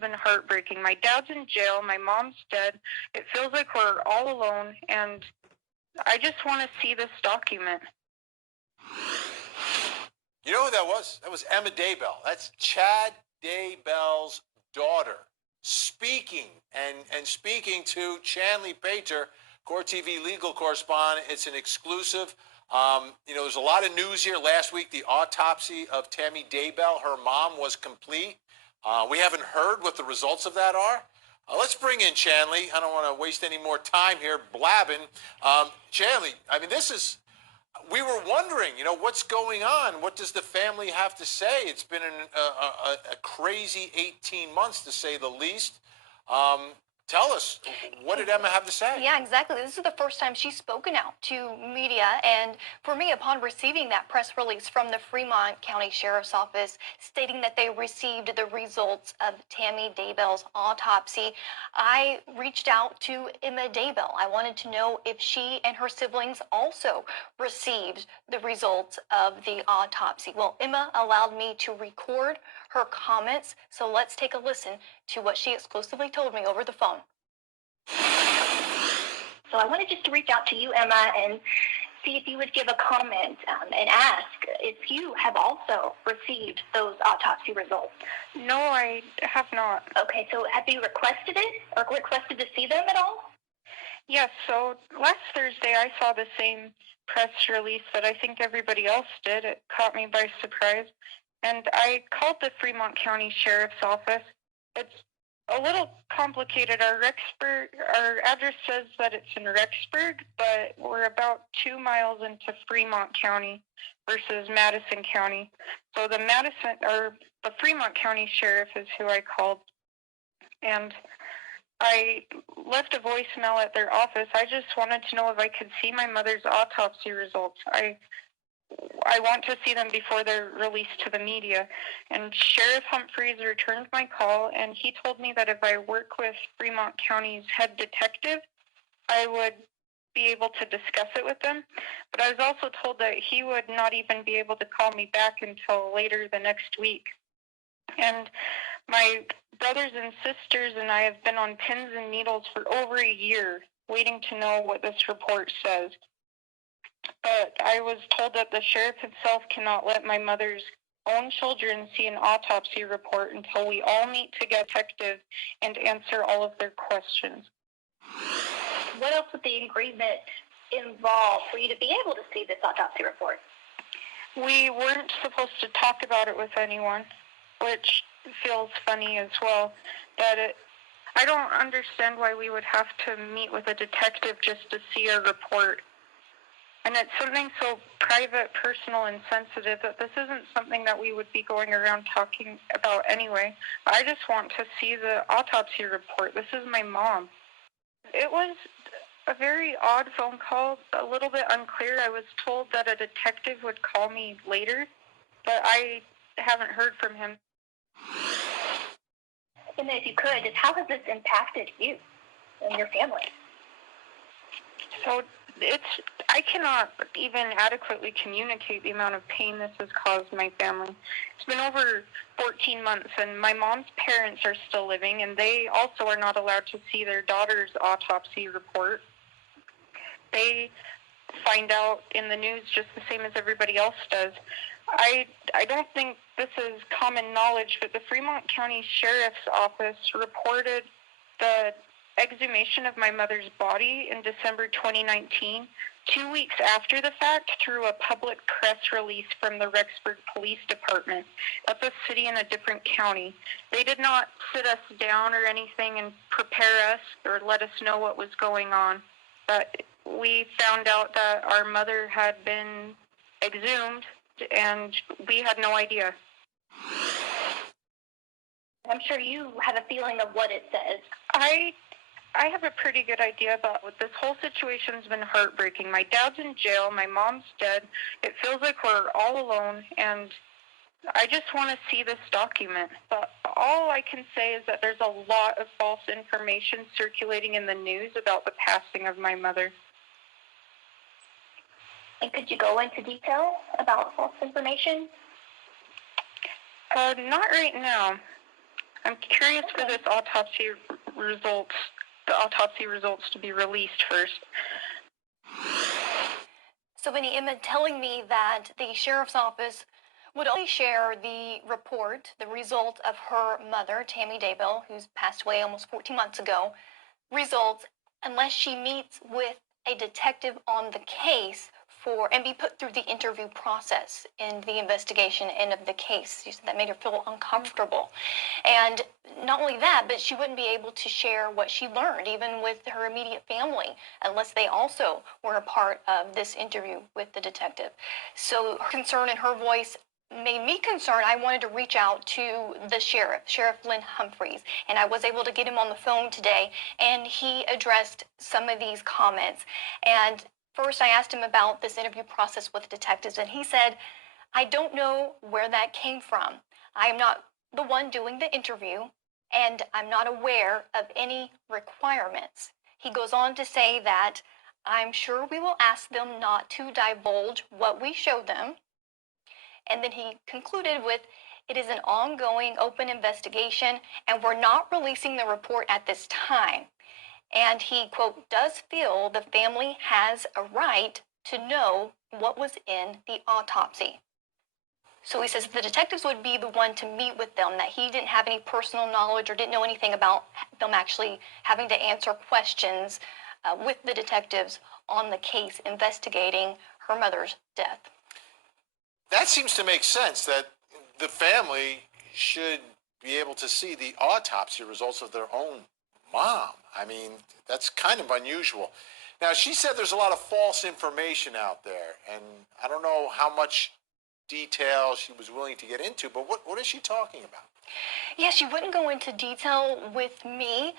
been heartbreaking. My dad's in jail. My mom's dead. It feels like we're all alone, and I just want to see this document. You know who that was? That was Emma Daybell. That's Chad Daybell's daughter, speaking and speaking to Chanley Pater, Core TV legal correspondent. It's an exclusive. There's a lot of news here. Last week, the autopsy of Tammy Daybell, her mom, was complete. We haven't heard what the results of that are. Let's bring in Chanley. I don't want to waste any more time here blabbing. Chanley, we were wondering, what's going on? What does the family have to say? It's been a crazy 18 months, to say the least. Tell us, what did Emma have to say? Yeah, exactly. This is the first time she's spoken out to media. And for me, upon receiving that press release from the Fremont County Sheriff's Office stating that they received the results of Tammy Daybell's autopsy, I reached out to Emma Daybell. I wanted to know if she and her siblings also received the results of the autopsy. Well, Emma allowed me to record her comments, so let's take a listen to what she exclusively told me over the phone. So I wanted just to reach out to you, Emma, and see if you would give a comment and ask if you have also received those autopsy results. No, I have not. Okay, so have you requested it or requested to see them at all? Yes, so last Thursday I saw the same press release that I think everybody else did. It caught me by surprise. And I called the Fremont County Sheriff's Office. It's a little complicated. Our address says that it's in Rexburg, but we're about 2 miles into Fremont County versus Madison County. So the Fremont County Sheriff is who I called, and I left a voicemail at their office. I just wanted to know if I could see my mother's autopsy results. I want to see them before they're released to the media. And Sheriff Humphreys returned my call, and he told me that if I work with Fremont County's head detective, I would be able to discuss it with them. But I was also told that he would not even be able to call me back until later the next week. And my brothers and sisters and I have been on pins and needles for over a year, waiting to know what this report says. But I was told that the sheriff himself cannot let my mother's own children see an autopsy report until we all meet to get detective and answer all of their questions. What else would the agreement involve for you to be able to see this autopsy report? We weren't supposed to talk about it with anyone, which feels funny as well. I don't understand why we would have to meet with a detective just to see a report. And it's something so private, personal, and sensitive that this isn't something that we would be going around talking about anyway. I just want to see the autopsy report. This is my mom. It was a very odd phone call, a little bit unclear. I was told that a detective would call me later, but I haven't heard from him. And if you could, just how has this impacted you and your family? So I cannot even adequately communicate the amount of pain this has caused my family. It's been over 14 months, and my mom's parents are still living, and they also are not allowed to see their daughter's autopsy report. They find out in the news just the same as everybody else does. I don't think this is common knowledge, but the Fremont County Sheriff's Office reported the exhumation of my mother's body in December 2019, 2 weeks after the fact, through a public press release from the Rexburg Police Department. That's a city in a different county. They did not sit us down or anything and prepare us or let us know what was going on. But we found out that our mother had been exhumed, and we had no idea. I'm sure you have a feeling of what it says. I have a pretty good idea about what this whole situation's been heartbreaking. My dad's in jail, my mom's dead. It feels like we're all alone, and I just want to see this document. But all I can say is that there's a lot of false information circulating in the news about the passing of my mother. And could you go into detail about false information? Not right now. I'm curious for this the autopsy results to be released first. So, Vinny, Emma telling me that the sheriff's office would only share the report, the result of her mother, Tammy Daybell, who's passed away almost 14 months ago, results unless she meets with a detective on the case and be put through the interview process in the investigation end of the case. She said that made her feel uncomfortable. And not only that, but she wouldn't be able to share what she learned, even with her immediate family, unless they also were a part of this interview with the detective. So her concern in her voice made me concerned. I wanted to reach out to the Sheriff Lynn Humphreys, and I was able to get him on the phone today, and he addressed some of these comments. And first, I asked him about this interview process with detectives, and he said, I don't know where that came from. I am not the one doing the interview, and I'm not aware of any requirements. He goes on to say that I'm sure we will ask them not to divulge what we show them. And then he concluded with, it is an ongoing open investigation, and we're not releasing the report at this time. And he, quote, does feel the family has a right to know what was in the autopsy. So he says the detectives would be the one to meet with them, that he didn't have any personal knowledge or didn't know anything about them actually having to answer questions with the detectives on the case investigating her mother's death. That seems to make sense, that the family should be able to see the autopsy results of their own mom. I mean, that's kind of unusual. Now, she said there's a lot of false information out there, and I don't know how much detail she was willing to get into, but what is she talking about? Yeah, she wouldn't go into detail with me.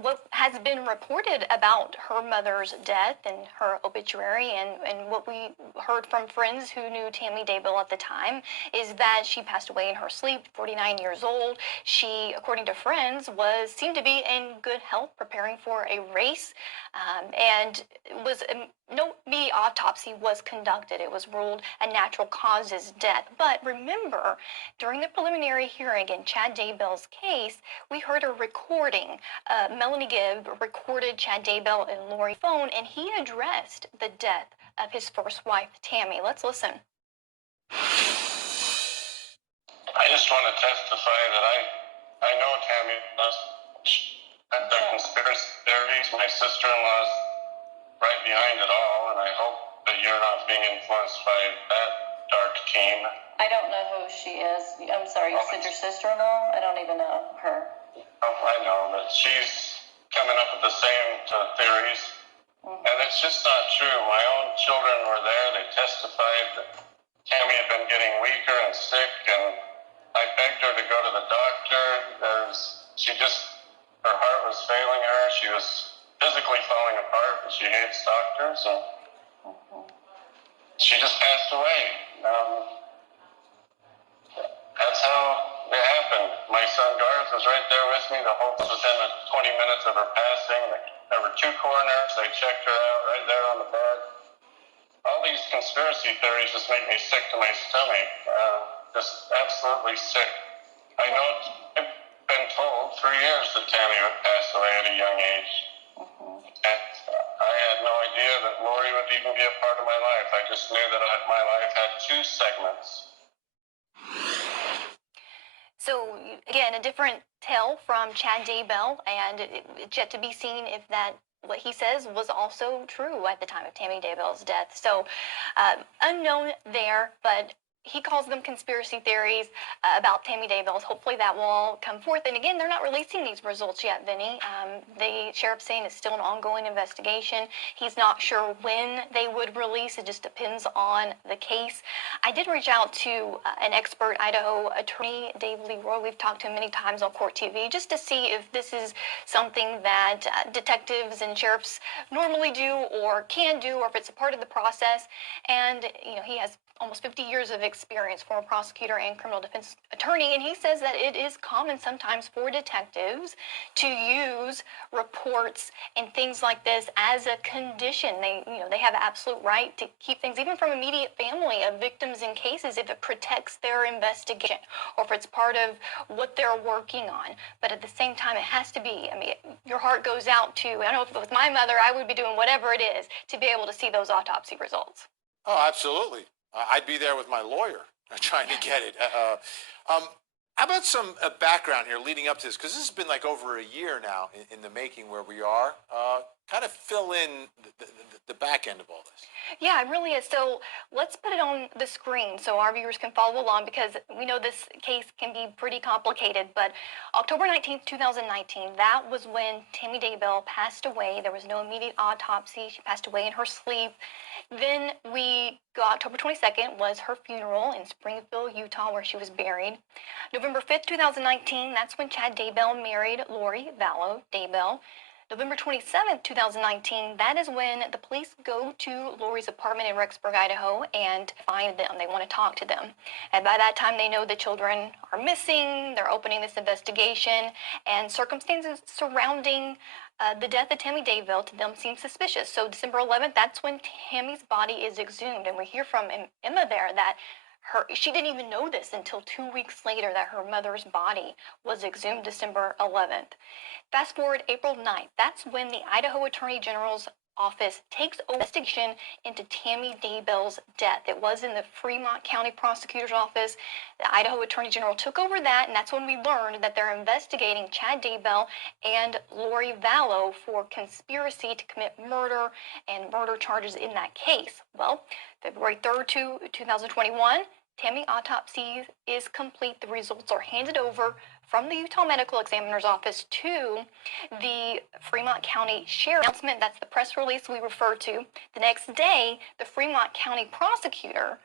What has been reported about her mother's death and her obituary, and what we heard from friends who knew Tammy Daybell at the time, is that she passed away in her sleep, 49 years old. She, according to friends, seemed to be in good health, preparing for a race, and no media autopsy was conducted. It was ruled a natural causes death. But remember, during the preliminary hearing in Chad Daybell's case, we heard a recording. Melanie Gibb recorded Chad Daybell and Lori's phone, and he addressed the death of his first wife, Tammy. Let's listen. I just want to testify that I know Tammy does. The conspiracy theories, my sister-in-law's right behind it all, and I hope that you're not being influenced by that dark team. I don't know who she is. I'm sorry, you said your sister-in-law? I don't even know her. Oh, I know, but she's coming up with the same theories. And it's just not true. My own children were there. They testified that Tammy had been getting weaker and sick, and I begged her to go to the doctor. Her heart was failing her. She was physically falling apart, but she hates doctors, and she just passed away. That's how it happened. My son Garth was right there with me. The whole within 20 minutes of her passing. There were 2 coroners. They checked her out right there on the bed. All these conspiracy theories just make me sick to my stomach. Just absolutely sick. I know I've been told for years that Tammy would pass away at a young age. And I had no idea that Lori would even be a part of my life. I just knew that my life had 2 segments. So again, a different tale from Chad Daybell, and it's yet to be seen if what he says was also true at the time of Tammy Daybell's death. So unknown there, but he calls them conspiracy theories about Tammy Daybells. Hopefully that will all come forth. And again, they're not releasing these results yet, Vinny. The sheriff's saying it's still an ongoing investigation. He's not sure when they would release. It just depends on the case. I did reach out to an expert Idaho attorney, Dave Leroy. We've talked to him many times on Court TV, just to see if this is something that detectives and sheriffs normally do or can do, or if it's a part of the process. And he has almost 50 years of experience, former prosecutor and criminal defense attorney, and he says that it is common sometimes for detectives to use reports and things like this as a condition. They have absolute right to keep things, even from immediate family of victims in cases, if it protects their investigation or if it's part of what they're working on. But at the same time, it has to be, I mean, your heart goes out to, I don't know if it was my mother, I would be doing whatever it is to be able to see those autopsy results. Oh, absolutely. I'd be there with my lawyer trying to get it. How about some background here leading up to this? Because this has been like over a year now in the making where we are. Kind of fill in the back end of all this. Yeah, it really is. So let's put it on the screen so our viewers can follow along, because we know this case can be pretty complicated. But October 19th, 2019, that was when Tammy Daybell passed away. There was no immediate autopsy. She passed away in her sleep. Then we got October 22nd was her funeral in Springfield, Utah, where she was buried. November 5th, 2019, that's when Chad Daybell married Lori Vallow Daybell. November 27th, 2019, that is when the police go to Lori's apartment in Rexburg, Idaho, and find them. They want to talk to them. And by that time, they know the children are missing. They're opening this investigation, and circumstances surrounding the death of Tammy Daybell to them seem suspicious. So December 11th, that's when Tammy's body is exhumed, and we hear from Emma there that she didn't even know this until 2 weeks later that her mother's body was exhumed December 11th. Fast forward April 9th, that's when the Idaho Attorney General's office takes investigation into Tammy Daybell's death. It was in the Fremont County Prosecutor's Office. The Idaho Attorney General took over that, and that's when we learned that they're investigating Chad Daybell and Lori Vallow for conspiracy to commit murder and murder charges in that case. Well, February 3rd, 2021, Tammy autopsy is complete. The results are handed over from the Utah Medical Examiner's Office to the Fremont County Sheriff. Announcement, that's the press release we refer to. The next day, the Fremont County Prosecutor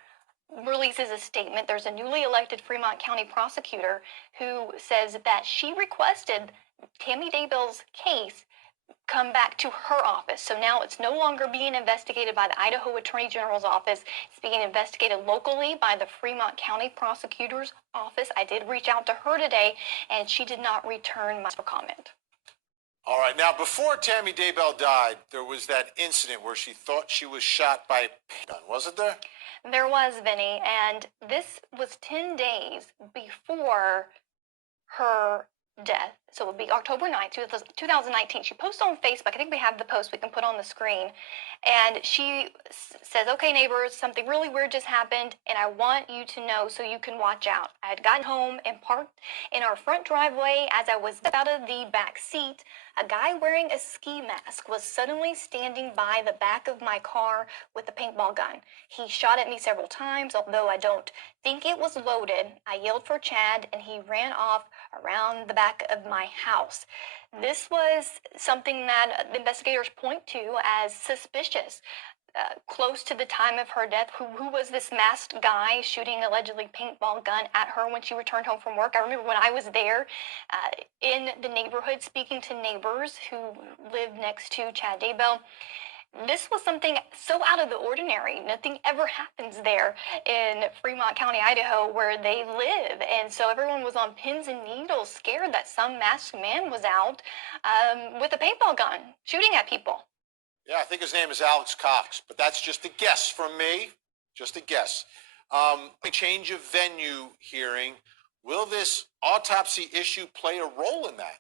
releases a statement. There's a newly elected Fremont County Prosecutor who says that she requested Tammy Daybell's case come back to her office. So now it's no longer being investigated by the Idaho Attorney General's office. It's being investigated locally by the Fremont County Prosecutor's Office. I did reach out to her today, and she did not return my comment. All right. Now, before Tammy Daybell died, there was that incident where she thought she was shot by a paint gun, wasn't there? There was, Vinny, and this was 10 days before her death. So it would be October 9th, 2019. She posted on Facebook. I think we have the post we can put on the screen. And she says, "Okay, neighbors, something really weird just happened, and I want you to know so you can watch out. I had gotten home and parked in our front driveway. As I was out of the back seat, a guy wearing a ski mask was suddenly standing by the back of my car with a paintball gun. He shot at me several times, although I don't think it was loaded. I yelled for Chad, and he ran off around the back of my house." This was something that the investigators point to as suspicious. Close to the time of her death, who was this masked guy shooting allegedly paintball gun at her when she returned home from work? I remember when I was there in the neighborhood speaking to neighbors who lived next to Chad Daybell. This was something so out of the ordinary. Nothing ever happens there in Fremont County, Idaho, where they live. And so everyone was on pins and needles, scared that some masked man was out with a paintball gun shooting at people. Yeah, I think his name is Alex Cox, but that's just a guess from me. Just a guess. A change of venue hearing. Will this autopsy issue play a role in that?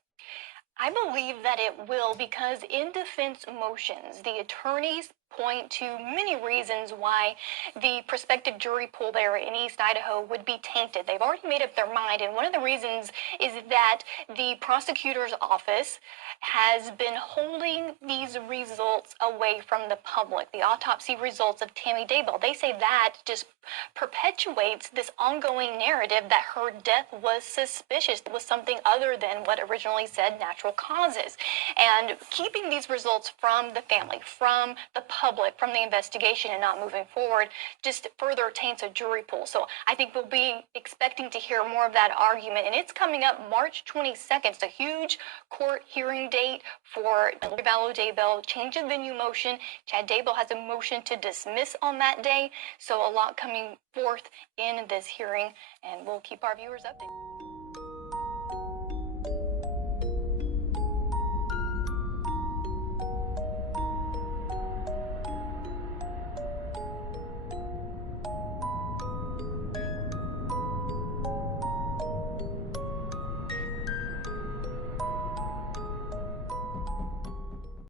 I believe that it will, because in defense motions, the attorneys point to many reasons why the prospective jury pool there in East Idaho would be tainted. They've already made up their mind, and one of the reasons is that the prosecutor's office has been holding these results away from the public, the autopsy results of Tammy Daybell. They say that just perpetuates this ongoing narrative that her death was suspicious. It was something other than what originally said natural causes. And keeping these results from the family, from the public from the investigation and not moving forward just further taints a jury pool. So I think we'll be expecting to hear more of that argument, and it's coming up March 22nd. It's a huge court hearing date for Daybell change of venue motion. Chad Daybell has a motion to dismiss on that day, so a lot coming forth in this hearing, and we'll keep our viewers updated.